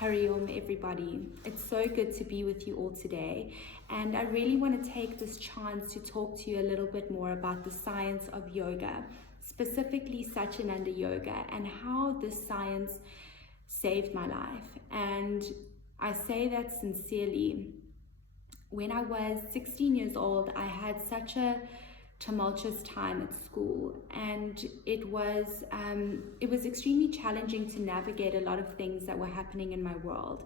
Hari Om, everybody. It's so good to be with you all today. And I really want to take this chance to talk to you a little bit more about the science of yoga, specifically Satyananda Yoga, and how this science saved my life. And I say that sincerely. When I was 16 years old, I had such a tumultuous time at school, and it was extremely challenging to navigate a lot of things that were happening in my world.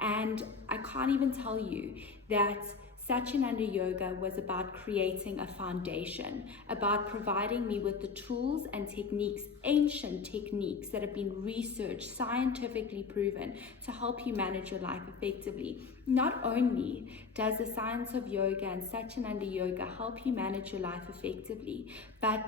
And I can't even tell you that Satyananda Yoga was about creating a foundation, about providing me with the tools and techniques, ancient techniques that have been researched, scientifically proven to help you manage your life effectively. Not only does the science of yoga and Satyananda Yoga help you manage your life effectively, but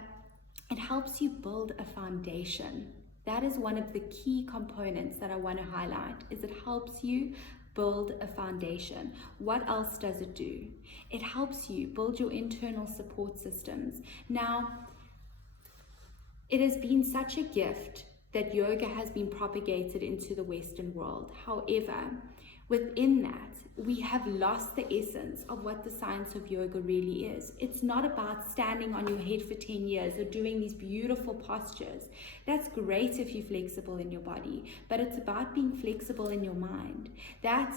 it helps you build a foundation. That is one of the key components that I want to highlight, is it helps you build a foundation. What else does it do? It helps you build your internal support systems. Now, it has been such a gift that yoga has been propagated into the Western world. However, within that, we have lost the essence of what the science of yoga really is. It's not about standing on your head for 10 years or doing these beautiful postures. That's great if you're flexible in your body, but it's about being flexible in your mind. That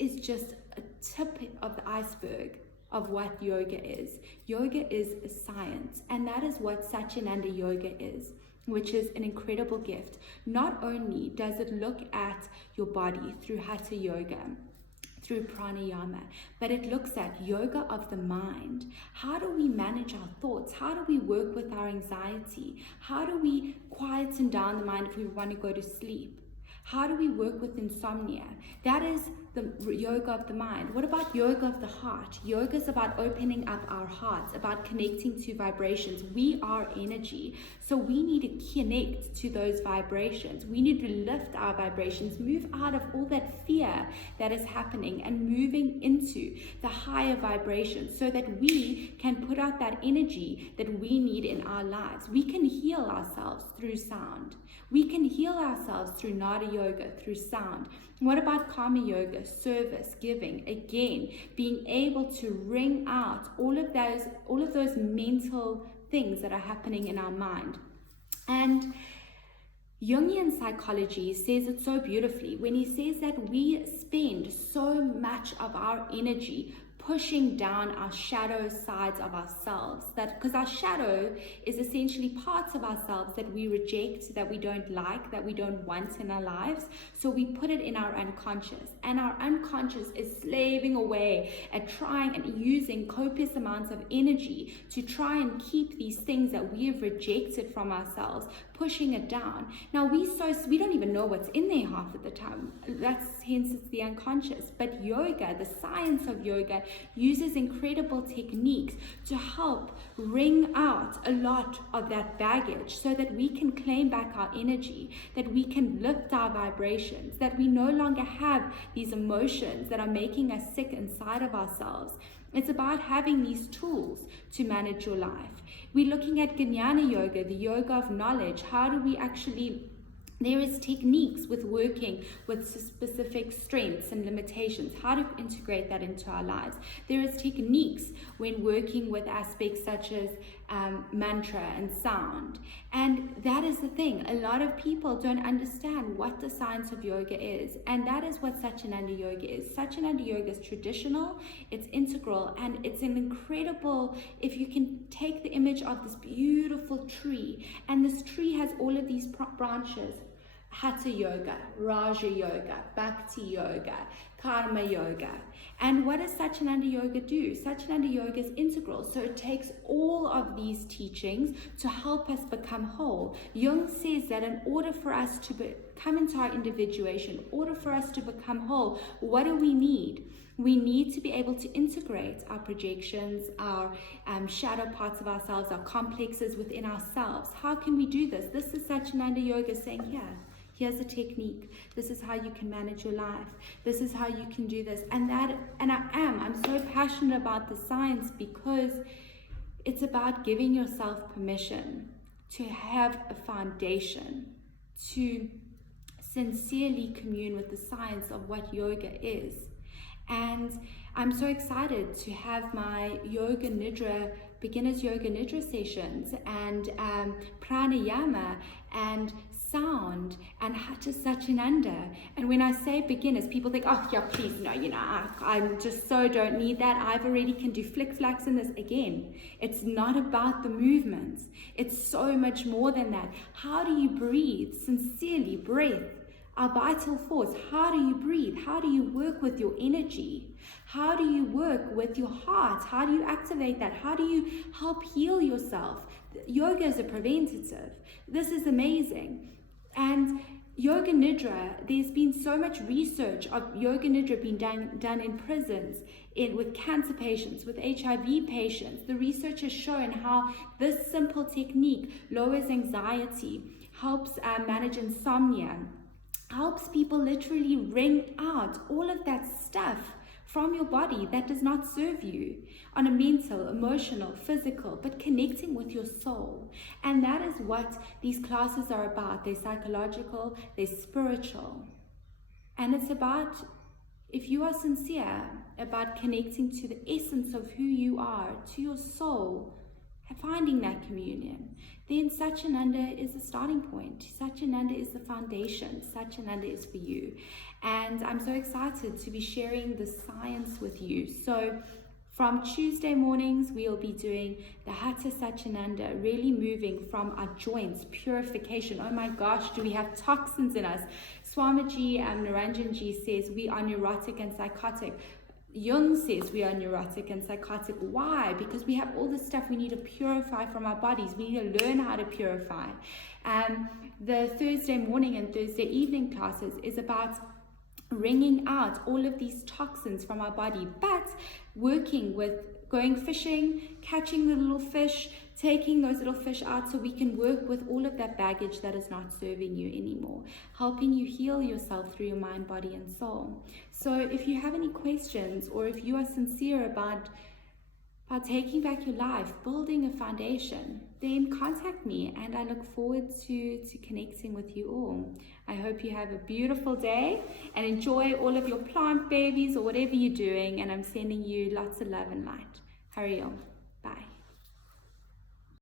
is just a tip of the iceberg of what yoga is. Yoga is a science, and that is what Satyananda Yoga is, which is an incredible gift. Not only does it look at your body through Hatha Yoga, through pranayama, but it looks at yoga of the mind. How do we manage our thoughts? How do we work with our anxiety? How do we quieten down the mind if we want to go to sleep? How do we work with insomnia? That is the yoga of the mind. What about yoga of the heart? Yoga is about opening up our hearts, about connecting to vibrations. We are energy, so we need to connect to those vibrations. We need to lift our vibrations, move out of all that fear that is happening and moving into the higher vibrations so that we can put out that energy that we need in our lives. We can heal ourselves through sound. We can heal ourselves through Nada Yoga, through sound. What about Karma Yoga, service, giving? Again, being able to wring out all of those mental things that are happening in our mind. And Jungian psychology says it so beautifully when he says that we spend so much of our energy pushing down our shadow sides of ourselves, that because our shadow is essentially parts of ourselves that we reject, that we don't like, that we don't want in our lives. So we put it in our unconscious, and our unconscious is slaving away at trying and using copious amounts of energy to try and keep these things that we have rejected from ourselves, pushing it down. Now we don't even know what's in there half of the time. Hence it's the unconscious. But yoga, the science of yoga, uses incredible techniques to help wring out a lot of that baggage so that we can claim back our energy, that we can lift our vibrations, that we no longer have these emotions that are making us sick inside of ourselves. It's about having these tools to manage your life. We're looking at Jnana Yoga, the yoga of knowledge. How do we actually... There is techniques with working with specific strengths and limitations, how to integrate that into our lives. There is techniques when working with aspects such as mantra and sound. And that is the thing. A lot of people don't understand what the science of yoga is. And that is what Satyananda Yoga is. Satyananda Yoga is traditional, it's integral, and it's an incredible, if you can take the image of this beautiful tree, and this tree has all of these branches. Hatha Yoga, Raja Yoga, Bhakti Yoga, Karma Yoga. And what does Satyananda Yoga do? Satyananda Yoga is integral, so it takes all of these teachings to help us become whole. Jung says that in order for us to come into our individuation, in order for us to become whole, what do we need? We need to be able to integrate our projections, our shadow parts of ourselves, our complexes within ourselves. How can we do this? This is Satyananda Yoga saying, here's a technique. This is how you can manage your life. This is how you can do this. And I'm so passionate about the science because it's about giving yourself permission to have a foundation, to sincerely commune with the science of what yoga is. And I'm so excited to have my yoga nidra, beginners yoga nidra sessions, and pranayama and sound and hatha Satyananda. And when I say beginners, people think, oh yeah, please, no, I just so don't need that. I've already can do flick flacks in this. Again, it's not about the movements. It's so much more than that. How do you breathe? Sincerely, breath, our vital force. How do you breathe? How do you work with your energy? How do you work with your heart? How do you activate that? How do you help heal yourself? Yoga is a preventative. This is amazing. And yoga nidra, there's been so much research of yoga nidra being done in prisons, with cancer patients, with HIV patients. The research has shown how this simple technique lowers anxiety, helps manage insomnia, helps people literally wring out all of that stuff from your body that does not serve you on a mental, emotional, physical, but connecting with your soul. And that is what these classes are about. They're psychological, they're spiritual. And it's about, if you are sincere about connecting to the essence of who you are, to your soul, finding that communion, then Satyananda is the starting point. Satyananda is the foundation. Satyananda is for you. And I'm so excited to be sharing the science with you. So from Tuesday mornings, we'll be doing the Hatha Satyananda, really moving from our joints, purification. Oh my gosh, do we have toxins in us? Swamiji Naranjanji says we are neurotic and psychotic. Jung says we are neurotic and psychotic. Why? Because we have all this stuff we need to purify from our bodies. We need to learn how to purify. The Thursday morning and Thursday evening classes is about wringing out all of these toxins from our body, but working with going fishing, catching the little fish, taking those little fish out so we can work with all of that baggage that is not serving you anymore, helping you heal yourself through your mind, body, and soul. So if you have any questions, or if you are sincere about taking back your life, building a foundation, then contact me, and I look forward to connecting with you all. I hope you have a beautiful day and enjoy all of your plant babies or whatever you're doing, and I'm sending you lots of love and light. Hari Om.